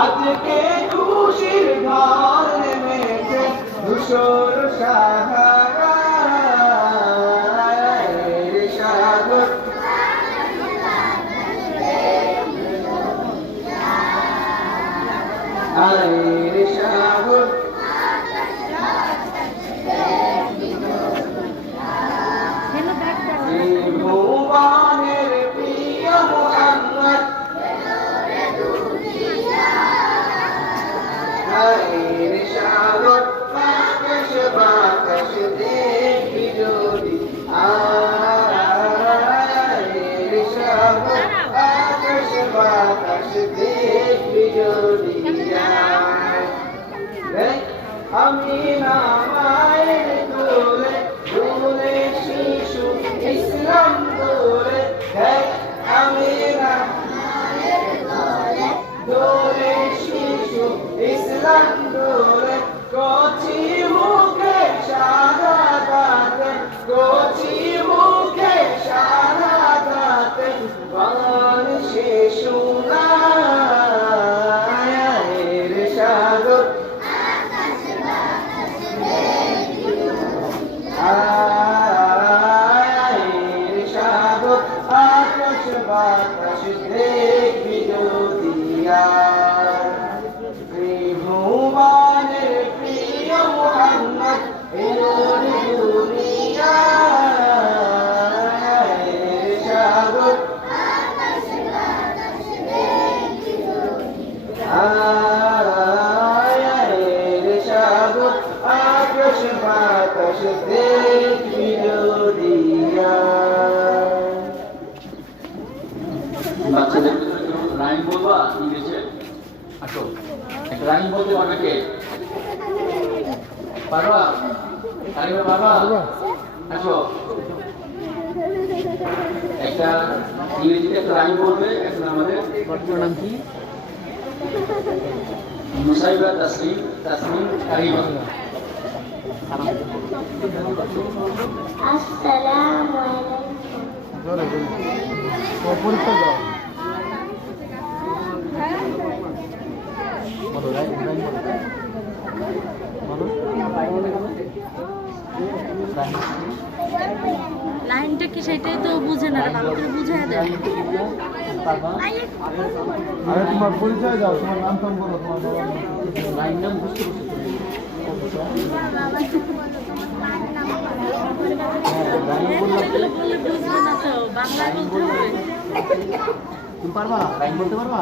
আজকে খুশির ঢল নেমেছে ধূসর সাগরের সাগর আয়ের সাগর ভুবনের প্রিয় মুহাম্মদ আয়ের সাগর আকাশ বাতাস দেখবি যদি আয়ের সাগর আকাশ বাতাস দেখবি যদি আমি না মায়ের দোলে দোলে শিশু ইসলাম দোলে আমি না মায়ের দোলে দোলে শিশু ইসলাম দোলে কচি মুখে শাহাদাতে কচি মুখে শাহাদাতে বান শিশু নায়ের সাগর আয়ের সাগর আকাশ বাতাস দেখবি দুনিয়া ভুবনের প্রিয় মুহাম্মদ এলোর দুনিয়া আয়ের সাগর আয়ের সাগর আকাশ বাতাস দেখবি দুনিয়া। বাচ্চাদের রাইম বলবা ইংলিশে? আসো একটা রাইম বলতে পারবে কে? পারবা? পারবে বাবা? আসো একটা ইংরেজিতে একটা রাইম বলবে। এখন আমাদের বর্তমান নাম কি? মুসাইবা তাসলিম তাসলিম কারিমা। আসসালামু আলাইকুম। পরীক্ষা দাও লাইনটা কি সেটাই তো বুঝে না, ভালো করে বুঝাই দেয়। আরে তোমার পরিচয় দাও, তোমার নাম টাম বলো, তোমার লাইন নাম বুঝতে পারছো? এগুলো বললে বুঝবে না তো, বাংলায় বলতে হবে। তুমি পারবা লাইন বলতে পারবা?